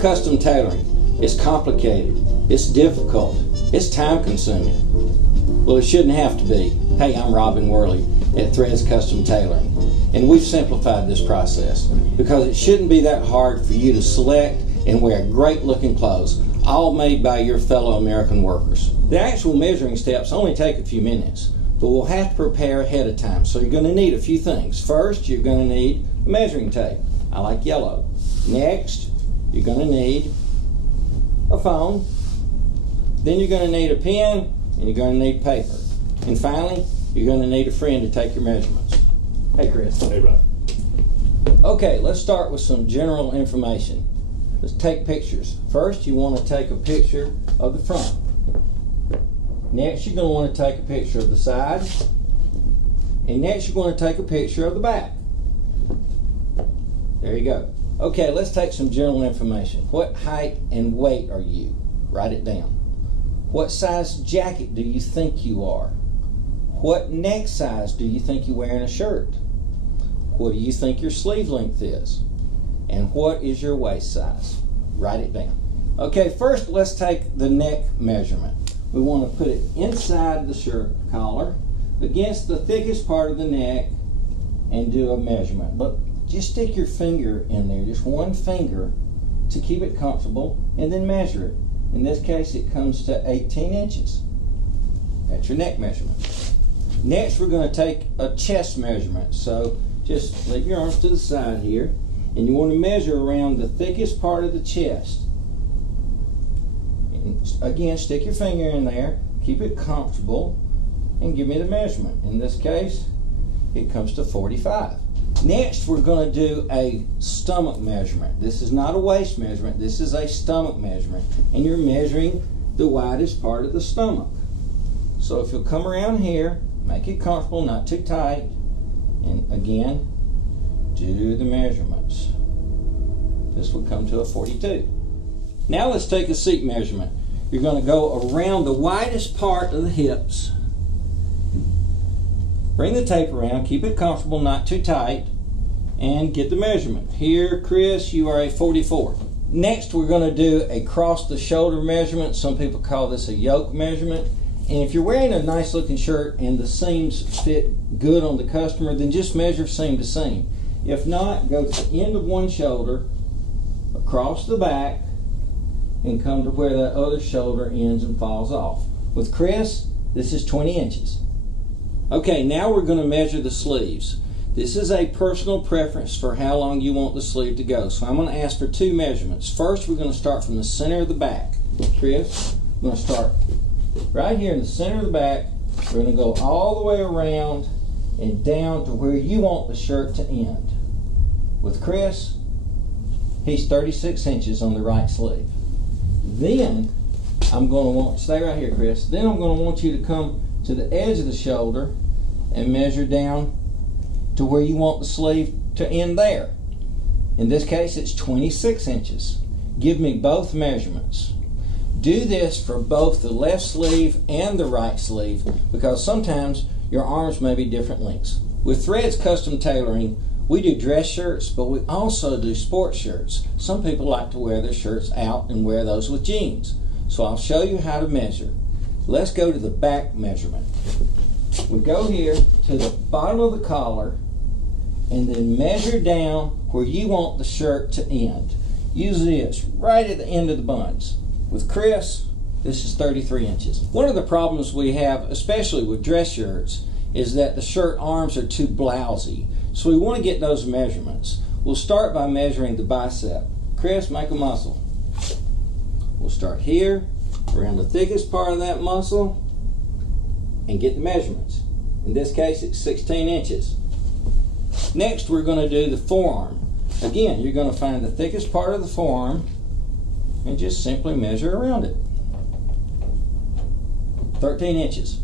custom tailoring. It's complicated, it's difficult, it's time consuming. Well, it shouldn't have to be. Hey, I'm Robin Worley at Threads Custom Tailoring, and we've simplified this process because it shouldn't be that hard for you to select and wear great looking clothes, all made by your fellow American workers. The actual measuring steps only take a few minutes, but we'll have to prepare ahead of time. So you're going to need a few things. First, you're going to need a measuring tape. I like yellow. Next, you're going to need a phone. Then you're going to need a pen, and you're going to need paper. And finally, you're going to need a friend to take your measurements. Hey, Chris. Hey, Rob. Okay, let's start with some general information. Let's take pictures. First, you want to take a picture of the front. Next, you're going to want to take a picture of the side. And next, you're going to take a picture of the back. There you go. Okay, let's take some general information. What height and weight are you? Write it down. What size jacket do you think you are? What neck size do you think you wear in a shirt? What do you think your sleeve length is? And what is your waist size? Write it down. Okay, first let's take the neck measurement. We want to put it inside the shirt collar against the thickest part of the neck and do a measurement. But just stick your finger in there, just one finger, to keep it comfortable, and then measure it. In this case, it comes to 18 inches. That's your neck measurement. Next, we're going to take a chest measurement. So just leave your arms to the side here, and you want to measure around the thickest part of the chest. And again, stick your finger in there, keep it comfortable, and give me the measurement. In this case, it comes to 45. Next, we're going to do a stomach measurement. This is not a waist measurement, this is a stomach measurement. And you're measuring the widest part of the stomach. So if you'll come around here, make it comfortable, not too tight, and again, do the measurements. This will come to a 42. Now let's take a seat measurement. You're going to go around the widest part of the hips. Bring the tape around, keep it comfortable, not too tight, and get the measurement. Here, Chris, you are a 44. Next, we're going to do a cross the shoulder measurement. Some people call this a yoke measurement. And if you're wearing a nice looking shirt and the seams fit good on the customer, then just measure seam to seam. If not, go to the end of one shoulder, across the back, and come to where that other shoulder ends and falls off. With Chris, this is 20 inches. Okay, now we're going to measure the sleeves. This is a personal preference for how long you want the sleeve to go. So I'm going to ask for two measurements. First, we're going to start from the center of the back. Chris, I'm going to start right here in the center of the back. We're going to go all the way around and down to where you want the shirt to end. With Chris, he's 36 inches on the right sleeve. Then I'm going to want, stay right here, Chris. Then I'm going to want you to come to the edge of the shoulder and measure down to where you want the sleeve to end there. In this case, it's 26 inches. Give me both measurements. Do this for both the left sleeve and the right sleeve because sometimes your arms may be different lengths. With Threads Custom Tailoring, we do dress shirts, but we also do sports shirts. Some people like to wear their shirts out and wear those with jeans. So I'll show you how to measure. Let's go to the back measurement. We go here to the bottom of the collar and then measure down where you want the shirt to end. Use this right at the end of the buns. With Chris, this is 33 inches. One of the problems we have, especially with dress shirts, is that the shirt arms are too blousy. So we want to get those measurements. We'll start by measuring the bicep. Chris, make a muscle. We'll start here, around the thickest part of that muscle, and get the measurements. In this case, it's 16 inches. Next, we're going to do the forearm. Again, you're going to find the thickest part of the forearm and just simply measure around it. 13 inches.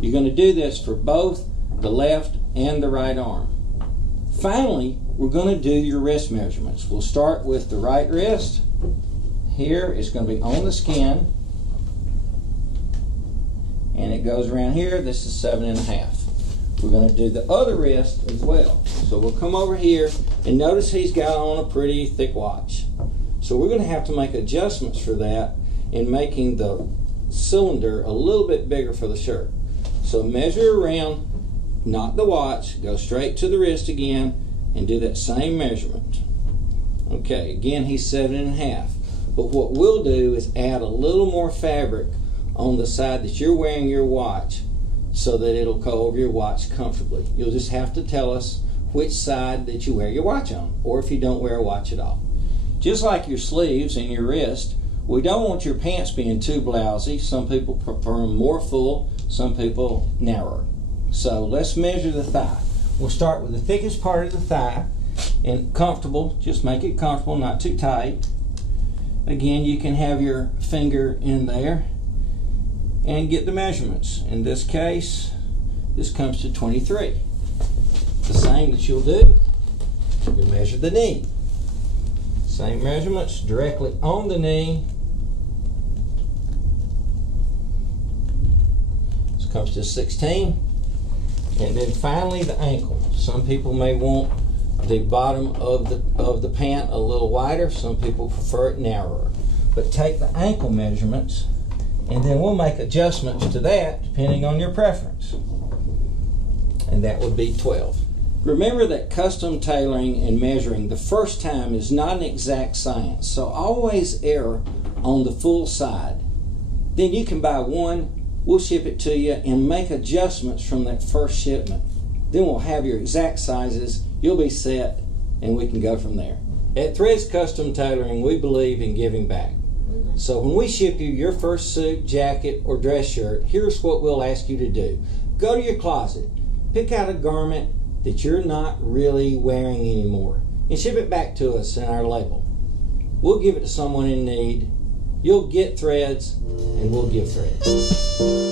You're going to do this for both the left and the right arm. Finally, we're going to do your wrist measurements. We'll start with the right wrist. Here, it's going to be on the skin. And it goes around here. This is 7.5. We're going to do the other wrist as well. So we'll come over here and notice he's got on a pretty thick watch. So we're going to have to make adjustments for that in making the cylinder a little bit bigger for the shirt. So measure around, not the watch, go straight to the wrist again and do that same measurement. Okay, again he's 7.5. But what we'll do is add a little more fabric on the side that you're wearing your watch so that it'll go over your watch comfortably. You'll just have to tell us which side that you wear your watch on, or if you don't wear a watch at all. Just like your sleeves and your wrist, we don't want your pants being too blousy. Some people prefer them more full, some people narrower. So let's measure the thigh. We'll start with the thickest part of the thigh, and comfortable, just make it comfortable, not too tight. Again, you can have your finger in there and get the measurements. In this case, this comes to 23. The same that you'll do, you measure the knee. Same measurements directly on the knee. This comes to 16. And then finally the ankle. Some people may want the bottom of the pant a little wider. Some people prefer it narrower. But take the ankle measurements and then we'll make adjustments to that depending on your preference. And that would be 12. Remember that custom tailoring and measuring the first time is not an exact science, so always err on the full side. Then you can buy one, we'll ship it to you and make adjustments from that first shipment. Then we'll have your exact sizes, you'll be set, and we can go from there. At Threads Custom Tailoring, we believe in giving back. So when we ship you your first suit, jacket, or dress shirt, here's what we'll ask you to do. Go to your closet, pick out a garment that you're not really wearing anymore, and ship it back to us in our label. We'll give it to someone in need. You'll get threads, and we'll give threads.